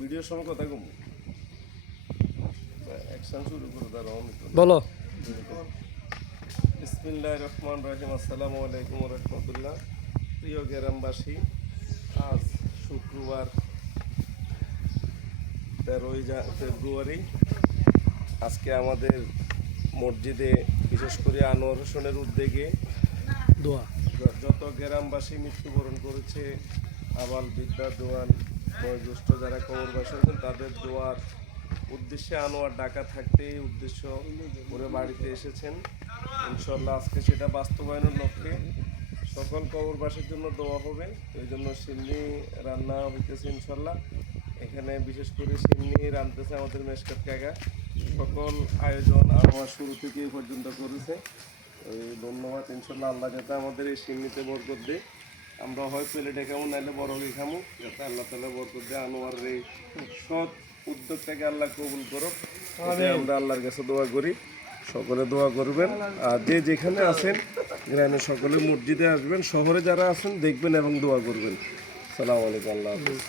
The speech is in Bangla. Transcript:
ভিডিওর সময় কথা কম অ্যাকশন শুরু করে দাঁড়াও বলো। বিসমিল্লাহির রহমানির রহিম। আসসালামু আলাইকুম ওয়া রাহমাতুল্লাহ। প্রিয় গ্রামবাসী, আজ শুক্রবার 13ই ফেব্রুয়ারি। আজকে আমাদের মসজিদে বিশেষ করে আনোয়ার হোসেনের উদ্যোগে দোয়া যত গ্রামবাসী মৃত্যুবরণ করেছে, আবাল বৃদ্ধা জোয়ান বয়োজ্যেষ্ঠ যারা কবরবাসী আছেন তাদের দোয়ার উদ্দেশ্যে আনোয়ার ডাকা থাকতে উদ্দেশ্য করে বাড়িতে এসেছেন। ইনশাল্লাহ আজকে সেটা বাস্তবায়নের লক্ষ্যে সকল কবরবাসীর জন্য দোয়া হবে। এই জন্য সিন্নি রান্না হইতেছে ইনশাল্লাহ। এখানে বিশেষ করে সিন্নি রাঁধতেছে আমাদের মেশকাত কাকা। সকল আয়োজন আনোয়ার শুরু থেকে এই পর্যন্ত করেছে। ধন্যবাদ। ইনশাল্লাহ আল্লাহ যাতে আমাদের এই সিন্নিতে বরকত দেয়। আমরা হয় প্লেটে খামো, নাহলে বড় খামো, যাতে আল্লাহ তালা বরকত দেয়। আনোয়ারের এই সৎ উদ্যোগটাকে আল্লাহ কবুল করুক, আমরা আল্লাহর কাছে দোয়া করি। সকলে দোয়া করবেন। আর যে যেখানে আছেন গ্রামে সকলে মসজিদে আসবেন, শহরে যারা আছেন দেখবেন এবং দোয়া করবেন। সালাম আলাইকুম। আল্লাহ হাফেজ।